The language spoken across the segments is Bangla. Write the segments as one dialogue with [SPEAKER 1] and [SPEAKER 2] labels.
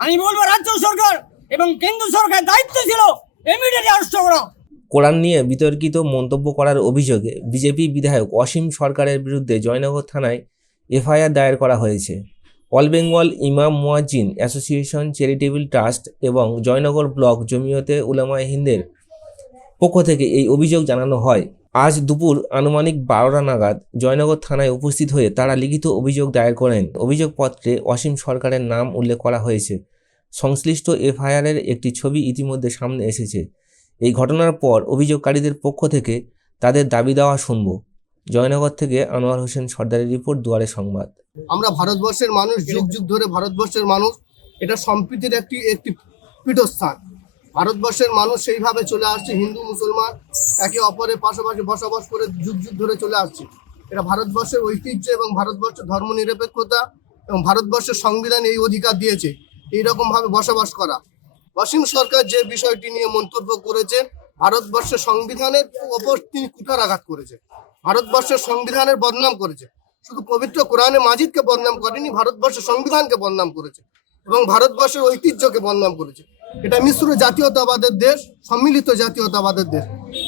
[SPEAKER 1] আমি বলব রাজ্য সরকার এবং কেন্দ্র সরকার দায়িত্ব ছিল ইমিডিয়েটলি করা
[SPEAKER 2] কোরআন নিয়ে বিতর্কিত মন্তব্য করার অভিযোগে বিজেপি বিধায়ক অসীম সরকারের বিরুদ্ধে জয়নগর থানায় এফআইআর দায়ের করা হয়েছে। অল বেঙ্গল ইমাম মুয়াজ্জিন অ্যাসোসিয়েশন চ্যারিটেবল ট্রাস্ট এবং জয়নগর ব্লক জমিয়তে উলামায়ে হিন্দের পক্ষ থেকে এই অভিযোগ জানানো হয়। আজ দুপুর আনুমানিক বারোটা নাগাদ জয়নগর থানায় উপস্থিত হয়ে তারা লিখিত অভিযোগ দায়ের করেন। অভিযোগপত্রে অসীম সরকারের নাম উল্লেখ করা হয়েছে। সংশ্লিষ্ট এফআইআরের একটি ছবি ইতিমধ্যে সামনে এসেছে। এই ঘটনার পর অভিযোগকারীদের পক্ষ থেকে তাদের দাবি দেওয়া শুনব। জয়নগর থেকে আনোয়ার হোসেন সর্দারের রিপোর্ট, দুয়ারে সংবাদ।
[SPEAKER 3] আমরা ভারতবর্ষের মানুষ, যুগ যুগ ধরে ভারতবর্ষের মানুষ। এটা সম্প্রীতির একটি একটি পীঠস্থান। ভারতবর্ষের মানুষ সেইভাবে চলে আসছে, হিন্দু, মুসলমান, একে অপরের পাশাপাশি বসবাস করে যুগ যুগ ধরে চলে আসছে। এটা ভারতবর্ষের ঐতিহ্য এবং ভারতবর্ষের ধর্মনিরপেক্ষতা এবং ভারতবর্ষের সংবিধান এই অধিকার দিয়েছে, এইরকমভাবে বসবাস করা। অসীম সরকার যে বিষয়টি নিয়ে মন্তব্য করেছে, ভারতবর্ষের সংবিধানের ওপর তিনি কুঠারাঘাত করেছে। ভারতবর্ষের সংবিধানের বদনাম করেছে। শুধু পবিত্র কোরআনে মাজিদকে বদনাম করেনি, ভারতবর্ষের সংবিধানকে বদনাম করেছে এবং ভারতবর্ষের ঐতিহ্যকে বদনাম করেছে। এটা মিশ্র জাতীয়তাবাদের দেশ, সম্মিলিত জাতীয়তাবাদের দেশ।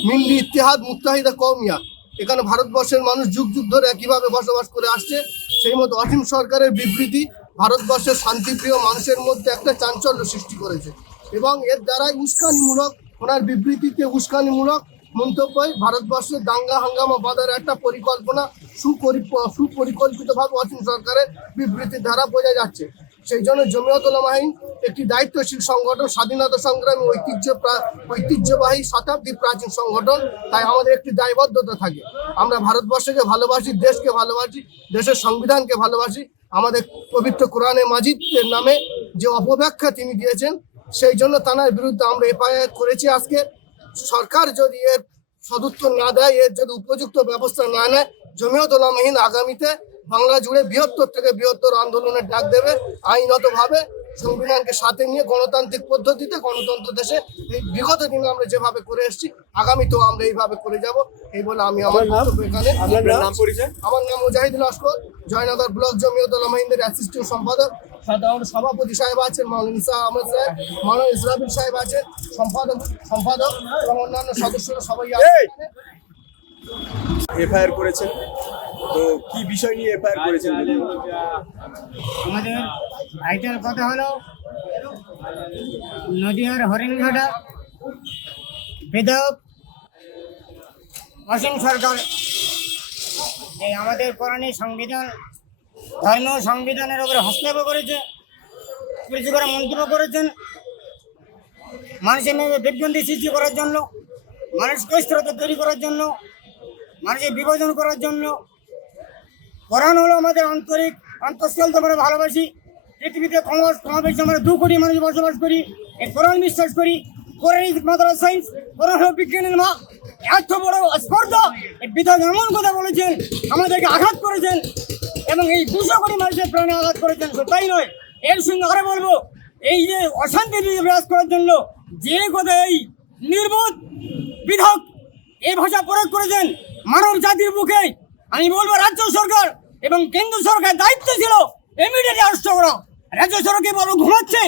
[SPEAKER 3] মিল্লি ইতিহাদ মুক্তাহিদা কৌমিয়া এখানে ভারতবর্ষের মানুষ যুগ যুগ ধরে একইভাবে বসবাস করে আসছে। সেই মতো অসীম সরকারের বিবৃতি ভারতবর্ষের শান্তিপ্রিয় মানুষের মধ্যে একটা চাঞ্চল্য সৃষ্টি করেছে। এবং এর দ্বারাই উস্কানিমূলক, ওনার বিবৃতিতে উস্কানিমূলক মন্তব্যই ভারতবর্ষের দাঙ্গা হাঙ্গামা বাঁধার একটা পরিকল্পনা সুপরি সুপরিকল্পিতভাবে অসীম সরকারের বিবৃতির দ্বারা বোঝা যাচ্ছে। সেই জন্য জমিয়তুল্লাহ মাহিন একটি দায়িত্বশীল সংগঠন, স্বাধীনতা সংগ্রামী ঐতিহ্য ঐতিহ্যবাহী শতাব্দী প্রাচীন সংগঠন। তাই আমাদের একটি দায়বদ্ধতা থাকে। আমরা ভারতবর্ষকে ভালোবাসি, দেশকে ভালোবাসি, দেশের সংবিধানকে ভালোবাসি। আমাদের পবিত্র কোরআনে মাজিদের নামে যে অপব্যাখ্যা তিনি দিয়েছেন, সেই জন্য তানার বিরুদ্ধে আমরা এফআইআর করেছি আজকে। সরকার যদি এর সদুত্তর না দেয়, এর যদি উপযুক্ত ব্যবস্থা না নেয়, জমিয়ত আগামীতে বাংলা জুড়ে বৃহত্তর থেকে বৃহত্তর আন্দোলনের ডাক দেবে আইনতভাবে সংবিধানকে সাথে নিয়ে গণতান্ত্রিক পদ্ধতিতে গণতন্ত্র দেশে এই বিগত দিনে আমরা যেভাবে করে এসেছি আগামীতেও আমরা এইভাবে করে যাব এই বলে আমি আমার বক্তব্য এখানে।
[SPEAKER 4] নাম? পরিচয়?
[SPEAKER 3] আমার নাম মুজাহিদ লস্কর জয়নগর ব্লক জমিয়ত উলামাহীনদের অ্যাসিস্ট্যান্ট সম্পাদক। সাধারণ সভাপতি সাহেব আছেন মাওলানা ইসা আহমদ সাহেব মাওলানা ইসরাফিল সাহেব আছেন সম্পাদক সম্পাদক এবং অন্যান্য সদস্যরা সবাই আছেন
[SPEAKER 4] এফআইআর করেছেন? তো কি বিষয় নিয়ে এফআইআর করেছেন
[SPEAKER 1] আমাদের আইটার কথা হলো নদীয়ার হরিণঘাটা বিধায়ক অসীম সরকার। এই আমাদের কোরআনী সংবিধান ধর্ম সংবিধানের উপরে হস্তক্ষেপ করেছে কিছু করে মন্তব্য করেছেন। মানুষের মধ্যে বিভ্রান্তি সৃষ্টি করার জন্য মানুষকে স্থিরতা তৈরি করার জন্য মানুষের বিভাজন করার জন্য কোরআন হলো আমাদের আন্তরিক অন্তঃস্থল আমরা ভালোবাসি। পৃথিবীতে কমাস কমাবেশি আমরা দু কোটি মানুষ বসবাস করি, এই কোরআন বিশ্বাস করি, কোরআন মাদার সায়েন্স, কোরআন হলো বিজ্ঞানের মা। এত বড় স্পর্ধা এই বিধান এমন কথা বলেছেন, আমাদেরকে আঘাত করেছেন, এবং এই দুশো কোটি মানুষের প্রাণে আঘাত করেছেন। তাই নয়, এর সঙ্গে আরও বলব, এই যে অশান্তি বিরাজ করার জন্য যে কথা এই নির্বোধ বিধায়ক এই ভাষা প্রয়োগ করেছেন, মানব জাতির মুখে আমি বলব রাজ্য সরকার এবং কেন্দ্র সরকার দায়িত্ব ছিল ইমিডিয়েটলি অ্যারেস্ট করা রাজ্য সরকার বড় ঘুমাচ্ছে?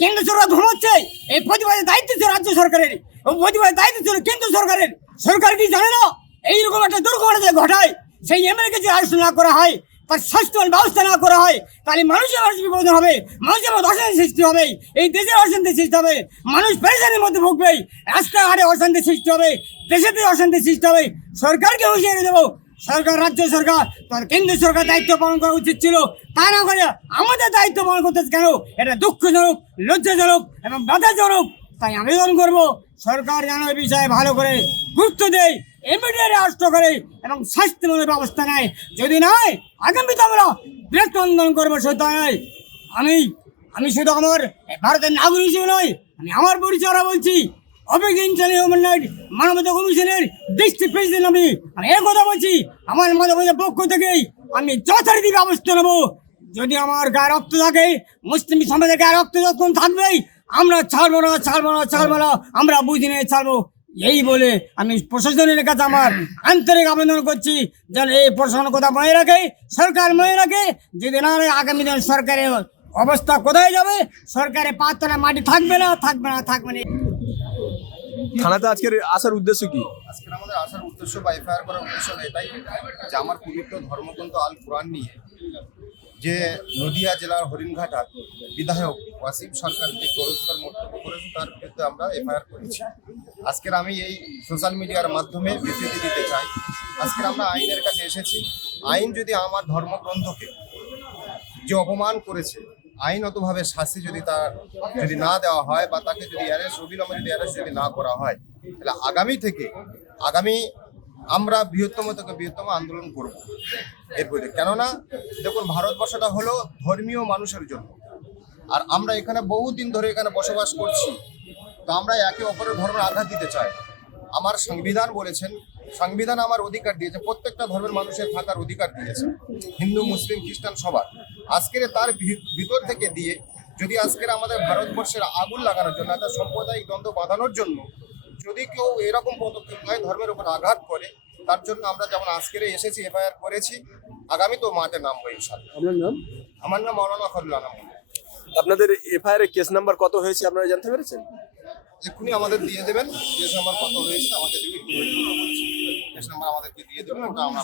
[SPEAKER 1] কেন্দ্র সরকার ঘুমাচ্ছে? এই প্রতিবাদের দায়িত্ব ছিল রাজ্য সরকারের প্রতিবাদের দায়িত্ব ছিল কেন্দ্র সরকারের। সরকার কি জানে না? এইরকম একটা দুর্ঘটনা যে ঘটায়, সেই এমএলকে যদি অ্যারেস্ট না করা হয়, তার স্বাস্থ্য ব্যবস্থা না করা হয়, তাহলে মানুষের মানুষ বিপদ হবে, মানুষের মধ্যে অশান্তি সৃষ্টি হবে, এই দেশের অশান্তি সৃষ্টি হবে, মানুষ পেরেশানির মধ্যে ভুগবে, রাস্তাঘাটে অশান্তি সৃষ্টি হবে দেশেতে অশান্তি সৃষ্টি হবে। সরকারকে হুঁশিয়ারি দেবো সরকার, রাজ্য সরকার, তার কেন্দ্র সরকার দায়িত্ব পালন করা উচিত ছিল। তা না করে আমাদের দায়িত্ব পালন করতে কেন? এটা দুঃখজনক, লজ্জাজনক এবং বাধাজনক। তাই আবেদন করব, সরকার যেন এই বিষয়ে ভালো করে গুরুত্ব দেয় ইমিডিয়েট আষ্ট করে এবং স্বাস্থ্যমূলক ব্যবস্থা নেয়। যদি নয়, আগামীতে আমরা বৃহৎ আন্দোলন করব সেটা নয়। আমি আমি শুধু আমার ভারতের নাগরিক হিসেবে নয়, আমি আমার পরিচয়রা বলছি। অপেক্ষা ইন্টারনেট হিউম্যান রাইট মানবতা কমিশনের ডিস্ট্রিক্ট প্রেসিডেন্ট আমি। আমি এই কথা বলছি, আমার মানবতার পক্ষ থেকেই আমি যথারীতি ব্যবস্থা নেব। যদি আমার গায়ে রক্ত থাকে, মুসলিম সমাজের গায়ে রক্ত যখন থাকবেই, আমরা ছাড়বো না ছাড়বো না ছাড়বো না, আমরা বুঝি নিয়ে ছাড়বো। এই বলে আমি প্রশাসনের কাছে আমার আন্তরিক আবেদন করছি, যেন এই প্রশাসন কথা মনে রাখে, সরকার মনে রাখে, যদি না আগামী দিন সরকারের অবস্থা কোথায় যাবে? সরকারের পাঁচতলা মাটি থাকবে না থাকবে না থাকবে না।
[SPEAKER 4] থানাতে আজকের আসার উদ্দেশ্য কি?
[SPEAKER 5] আজকের আমাদের আসার উদ্দেশ্য বা এফআইআর করার উদ্দেশ্য এটাই যে আমার পবিত্র ধর্মগ্রন্থ আল কোরআন নিয়ে যে নদিয়া জেলার হরিণঘাটার বিধায়ক ওয়াসিম সরকার যে পরিষ্কার মন্তব্য করেছে তার বিরুদ্ধে আমরা এফআইআর করেছি। আজকের আমি এই সোশ্যাল মিডিয়ার মাধ্যমে বিবৃতি দিতে চাই। আজকের আমরা আইনের কাছে এসেছি। আইন যদি আমার ধর্মগ্রন্থকে যে অপমান করেছে আইনতভাবে শাস্তি যদি তার, যদি না দেওয়া হয় বা তাকে যদি অ্যারেস্ট অবিলম্বে যদি অ্যারেস্ট যদি না করা হয়, তাহলে আগামী থেকে, আগামী আমরা বৃহত্তম থেকে বৃহত্তম আন্দোলন করব। এর বিরুদ্ধে কেননা দেখুন, ভারতবর্ষটা হলো ধর্মীয় মানুষের জন্য। আর আমরা এখানে বহুদিন ধরে এখানে বসবাস করছি। তো আমরা একে অপরের ধর্মের আঘাত দিতে চাই। আমার সংবিধান বলেছেন সংবিধান আমার অধিকার দিয়েছে প্রত্যেকটা ধর্মের মানুষের থাকার অধিকার দিয়েছে। হিন্দু মুসলিম খ্রিস্টান সবার। আজকের তার ভিতর থেকে দিয়ে যদি আজকের আমাদের ভারতবর্ষের আগুন লাগানোর জন্য একটা সাম্প্রদায়িক দ্বন্দ্ব বাঁধানোর জন্য যদি কেউ এরকম পদক্ষেপ নয় ধর্মের উপর আঘাত করে তার জন্য আমরা যেমন আজকের এসেছি এফআইআর করেছি আগামী তো মাঠে নামবো ইনশাল্লাহ
[SPEAKER 4] আপনার নাম?
[SPEAKER 5] আমার নাম মৌলানা ফরুল আলম।
[SPEAKER 4] আপনাদের এফআইআর এর কেস নাম্বার কত হয়েছে আপনারা জানতে পেরেছেন?
[SPEAKER 5] এক্ষুনি আমাদের দিয়ে দেবেন কেস নাম্বার কত হয়েছে আমাকে দিবি নাম্বার আমাদেরকে দিয়ে দেবেন ওটা আমরা